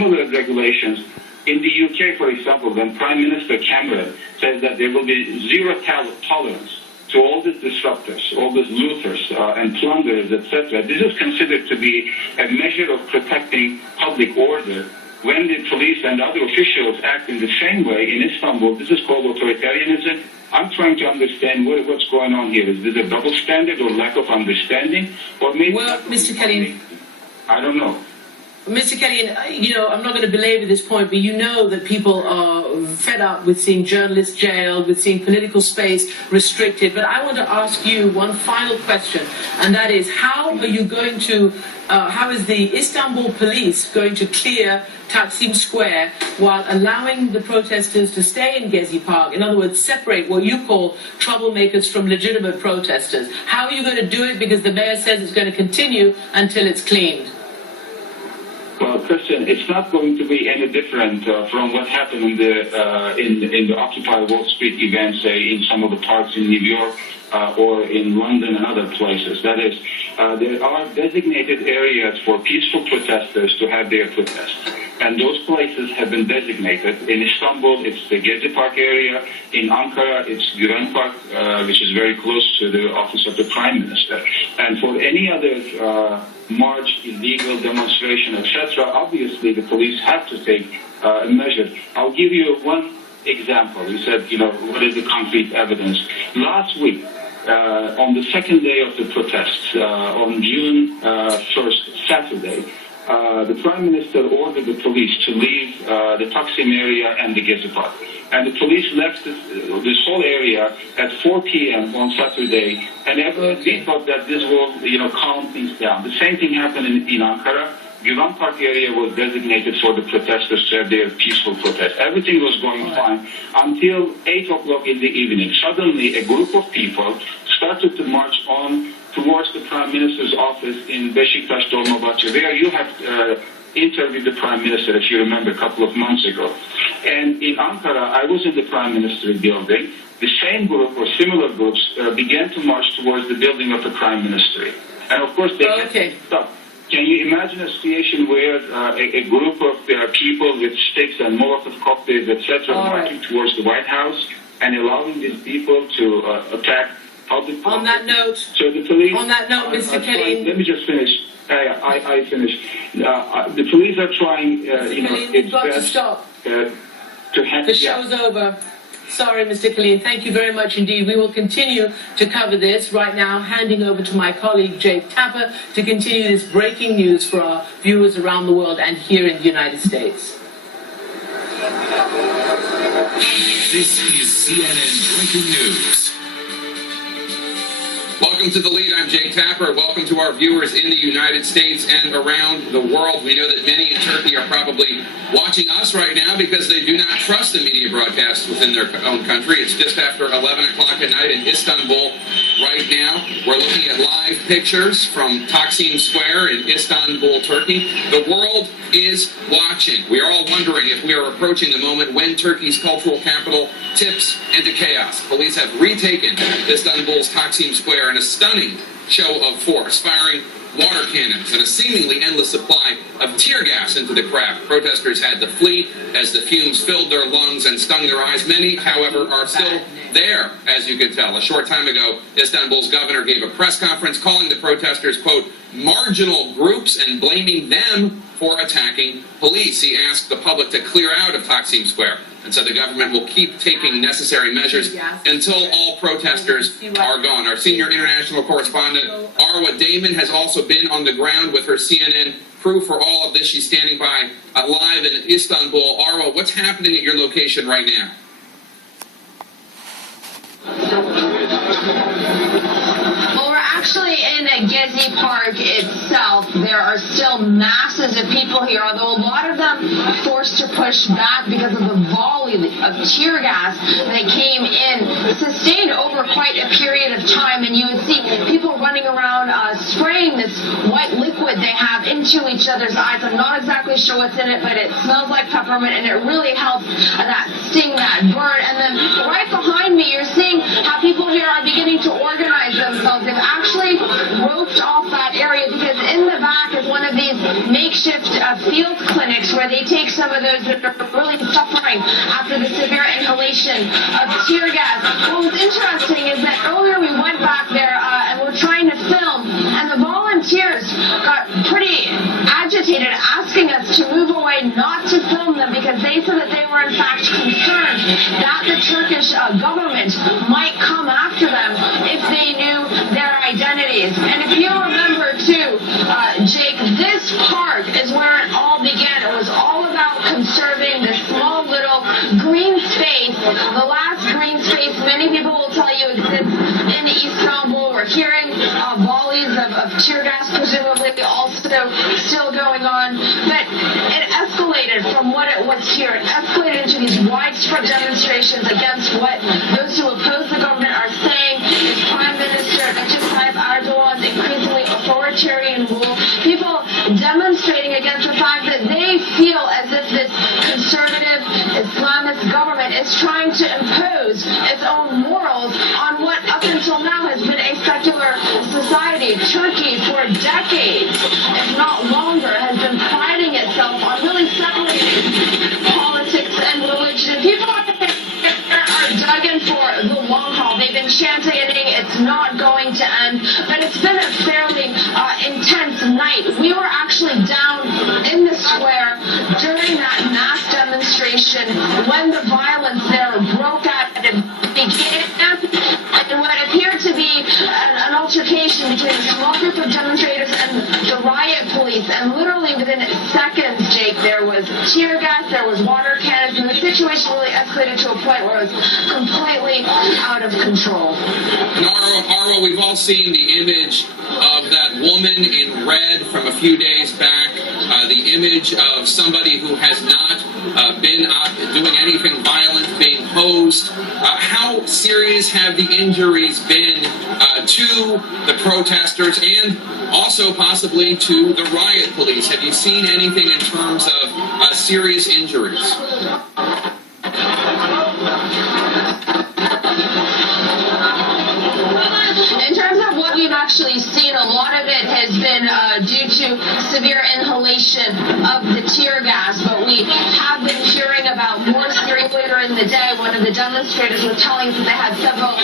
similar regulations. In the UK, for example, when Prime Minister Cameron says that there will be zero tolerance to all these disruptors, all these looters and plunderers, etc., this is considered to be a measure of protecting public order. When the police and other officials act in the same way in Istanbul, this is called authoritarianism. I'm trying to understand what's going on here. Is this a double standard or lack of understanding? Or maybe Mr. Kelly, I don't know. Mr. Kelly, I'm not going to belabor this point, but you know that people are fed up with seeing journalists jailed, with seeing political space restricted. But I want to ask you one final question, and that is, how is the Istanbul police going to clear Taksim Square while allowing the protesters to stay in Gezi Park? In other words, separate what you call troublemakers from legitimate protesters. How are you going to do it? Because the mayor says it's going to continue until it's cleaned. Well, Christian, it's not going to be any different from what happened in the Occupy Wall Street event, say, in some of the parks in New York or in London and other places. That is, there are designated areas for peaceful protesters to have their protests. And those places have been designated. In Istanbul, it's the Gezi Park area. In Ankara, it's Güven Park, which is very close to the office of the Prime Minister. And for any other march, illegal demonstration, etc., obviously the police have to take measures. I'll give you one example. You said, what is the concrete evidence? Last week, on the second day of the protests, on June 1st, Saturday, the Prime Minister ordered the police to leave the Taksim area and the Gezi Park. And the police left this whole area at 4 p.m. on Saturday, and we thought that this will, calm things down. The same thing happened in Ankara. Güven Park area was designated for the protesters to have their peaceful protest. Everything was going fine until 8 o'clock in the evening. Suddenly, a group of people started to march on towards the Prime Minister's office in Beşiktaş Dolmabahçe, where you have interviewed the Prime Minister, if you remember, a couple of months ago. And in Ankara, I was in the Prime Minister's building. The same group or similar groups began to march towards the building of the Prime Ministry. And of course, they can't stop. Can you imagine a situation where a group of people with sticks and Molotov cocktails, etc., marching towards the White House and allowing these people to attack public property? On that note, so the police, Mr. Kelly, let me just finish. I finished. The police are trying, you've got to stop. The show's over. Sorry, Mr. Khalil. Thank you very much indeed. We will continue to cover this right now, handing over to my colleague, Jake Tapper, to continue this breaking news for our viewers around the world and here in the United States. This is CNN Breaking News. Welcome to The Lead. I'm Jake Tapper. Welcome to our viewers in the United States and around the world. We know that many in Turkey are probably watching us right now because they do not trust the media broadcasts within their own country. It's just after 11 o'clock at night in Istanbul right now. We're looking at live pictures from Taksim Square in Istanbul, Turkey. The world is watching. We are all wondering if we are approaching the moment when Turkey's cultural capital tips into chaos. Police have retaken Istanbul's Taksim Square in a stunning show of force, firing water cannons and a seemingly endless supply of tear gas into the crowd. Protesters had to flee as the fumes filled their lungs and stung their eyes. Many, however, are still there, as you can tell. A short time ago, Istanbul's governor gave a press conference calling the protesters, quote, marginal groups and blaming them for attacking police. He asked the public to clear out of Taksim Square and said the government will keep taking necessary measures until all protesters are gone. Our senior international correspondent, Arwa Damon, has also been on the ground with her CNN crew for all of this. She's standing by live in Istanbul. Arwa, what's happening at your location right now? Actually, in Gezi Park itself, there are still masses of people here, although a lot of them forced to push back because of the volley of tear gas that came in, sustained over quite a period of time. And you would see people running around spraying this white liquid they have into each other's eyes. I'm not exactly sure what's in it, but it smells like peppermint, and it really helps that sting, that burn. And then right behind me, you're seeing how people here are beginning to organize themselves. They've actually roped off that area because in the back is one of these makeshift field clinics where they take some of those that are really suffering after the severe inhalation of tear gas. What was interesting is that earlier we went back there and we're trying to film, and the volunteers got pretty agitated, asking us to move away, not to film them, because they said that they were in fact concerned that the Turkish government might come after them if they knew their identities. And if you remember too, Jake, this park is where it all began. It was all about conserving this small little green space, the last green space many people will tell you exists in Istanbul. We're hearing volleys of tear gas, presumably also still going on. But it escalated from what it was here. It escalated into these widespread demonstrations against what those who oppose the government are saying is Prime Minister Recep Tayyip Erdogan's increasingly authoritarian rule. People demonstrating against the fact that they feel as if this conservative Islamist government is trying to impose its own morals on what up until now has been a secular society. Turkey, for decades, if not longer, has been priding itself on really separating politics and religion. People are dug in for the long haul. They've been chanting it's not going to end, but it's been a fairly intense night. We were actually down in the square during that mass demonstration when the violence there broke out and began, and what appeared to be an altercation between a small group of demonstrators and the riot police. And literally within seconds, Jake, there was tear gas, there was water cannons, and the situation really escalated to a point where it was completely out of control. And Arwa, we've all seen the image of that woman in red from a few days back, the image of somebody who has not been doing anything violent, being hosed. How serious have the injuries been to the protesters and also possibly to the riot police? Have you seen anything in terms of serious injuries? In terms of what we've actually seen, a lot of it has been due to severe inhalation of the tear gas, but we have been hearing about more serious later in the day. One of the demonstrators was telling us that they had several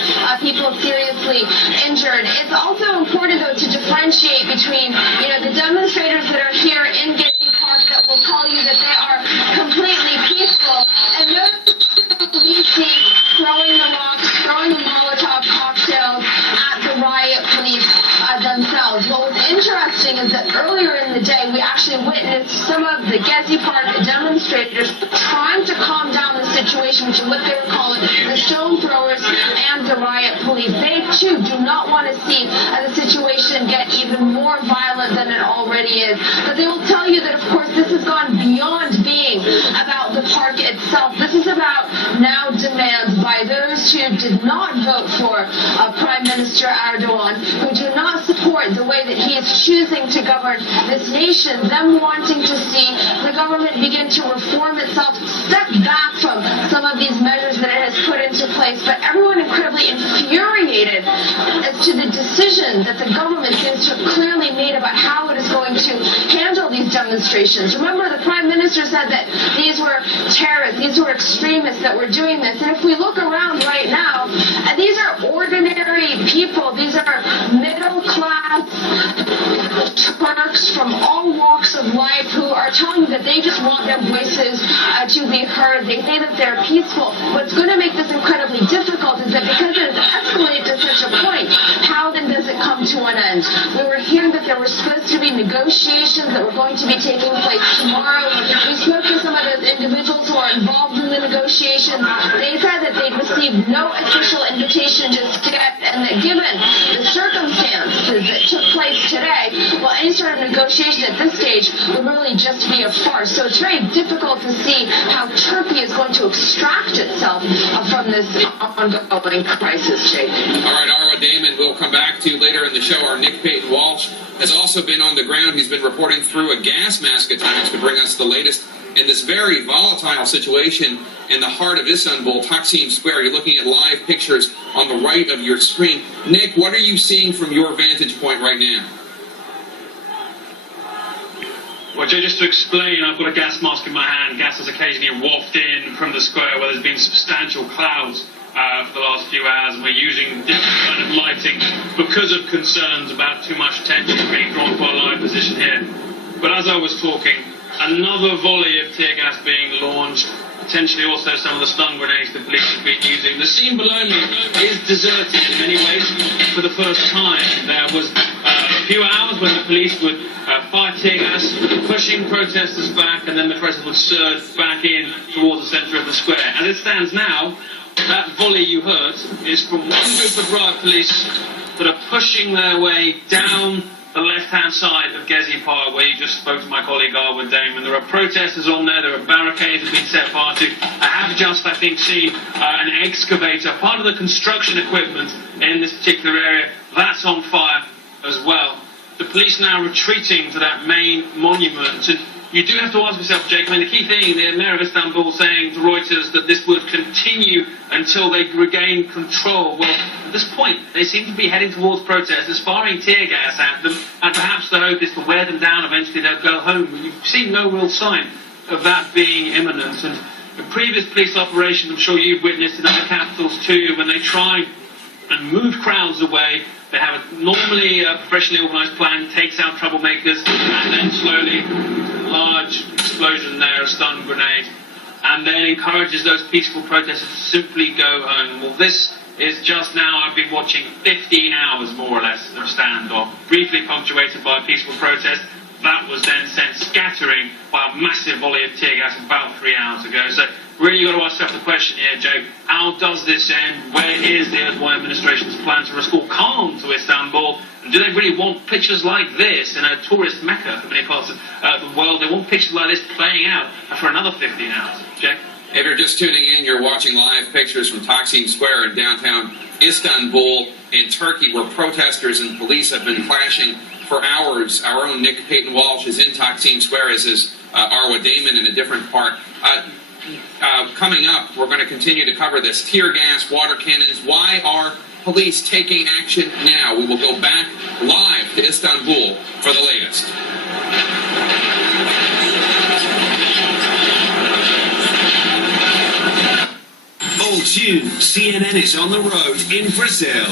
people seriously injured. It's also important, though, to differentiate between, the demonstrators that are here in Gezi Park that will tell you that they are completely peaceful, and those we see throwing the rocks, throwing the Molotov cocktails at the riot police themselves. What was interesting is that earlier in the day, we actually witnessed some of the Gezi Park demonstrators trying to calm down the situation, which is what they were calling the stone throwers and the riot police. They, too, do not want to see the situation get even more violent than it already is. But they will tell you that, of course, this has gone beyond being about the park itself. This is about now demands by those who did not vote for Prime Minister Erdogan, who do not support the way that he is choosing to govern this nation, them wanting to see the government begin to reform itself, step back from some of these measures that it has put into place, but everyone incredibly infuriated as to the decision that the government seems to have clearly made about how it is going to handle these demonstrations. Remember, the Prime Minister said that these were terrorists, these were extremists that were doing this, and if we look around right now, these are ordinary people, these are middle-class Turks from all walks of life who are telling you that they just want their voices to be heard. They say that they're peaceful. What's going to make this incredibly difficult is that because it has escalated to such a point, how then does it come to an end? We were hearing that there were supposed to be negotiations that were going to be taking place tomorrow. We spoke to some of those individuals who are involved in the negotiations. They said that they'd received no official invitation just yet, and that given the circumstances that took place today, well, any sort of negotiation at this stage would really just be a farce. So it's very difficult to see how Turkey is going to extract itself from this ongoing crisis, Jake. All right, Arwa Damon, we'll come back to you later in the show. Our Nick Payton Walsh has also been on the ground. He's been reporting through a gas mask attacks to bring us the latest in this very volatile situation in the heart of Istanbul, Taksim Square. You're looking at live pictures on the right of your screen. Nick, what are you seeing from your vantage point right now? Well, Joe, just to explain, I've got a gas mask in my hand. Gas has occasionally wafted in from the square where there's been substantial clouds for the last few hours, and we're using different kind of lighting because of concerns about too much attention being drawn to our live position here. But as I was talking, another volley of tear gas being launched, potentially also some of the stun grenades the police have been using. The scene below me is deserted in many ways for the first time. There was a few hours when the police would fire tear gas, pushing protesters back, and then the protesters would surge back in towards the centre of the square. As it stands now, that volley you heard is from one group of riot police that are pushing their way down the left-hand side of Gezi Park, where you just spoke to my colleague Arwood Damon. There are protesters on there, there are barricades that have been set fire to. I have just, I think, seen an excavator, part of the construction equipment in this particular area, that's on fire as well. The police now retreating to that main monument, and you do have to ask yourself, Jake, I mean, the key thing, the mayor of Istanbul saying to Reuters that this would continue until they regain control. Well, at this point, they seem to be heading towards protesters, firing tear gas at them, and perhaps the hope is to wear them down, eventually they'll go home. But you've seen no real sign of that being imminent. And in previous police operations, I'm sure you've witnessed in other capitals too, when they try and move crowds away, they have normally a professionally organised plan, takes out troublemakers, and then slowly, large explosion there, a stun grenade, and then encourages those peaceful protesters to simply go home. Well, this is just now, I've been watching 15 hours more or less of standoff, briefly punctuated by a peaceful protest. That was then sent scattering by a massive volley of tear gas about 3 hours ago. So really you've got to ask yourself the question here, Joe, how does this end? Where is the Erdogan administration's plan to restore calm to Istanbul? And do they really want pictures like this in a tourist mecca for many parts of the world? They want pictures like this playing out for another 15 hours. Jay? If you're just tuning in, you're watching live pictures from Taksim Square in downtown Istanbul in Turkey, where protesters and police have been clashing for hours. Our own Nick Payton-Walsh is in Taksim Square, as is Arwa Damon in a different part. Coming up, we're going to continue to cover this. Tear gas, water cannons. Why are police taking action now? We will go back live to Istanbul for the latest. All tuned, CNN is on the road in Brazil.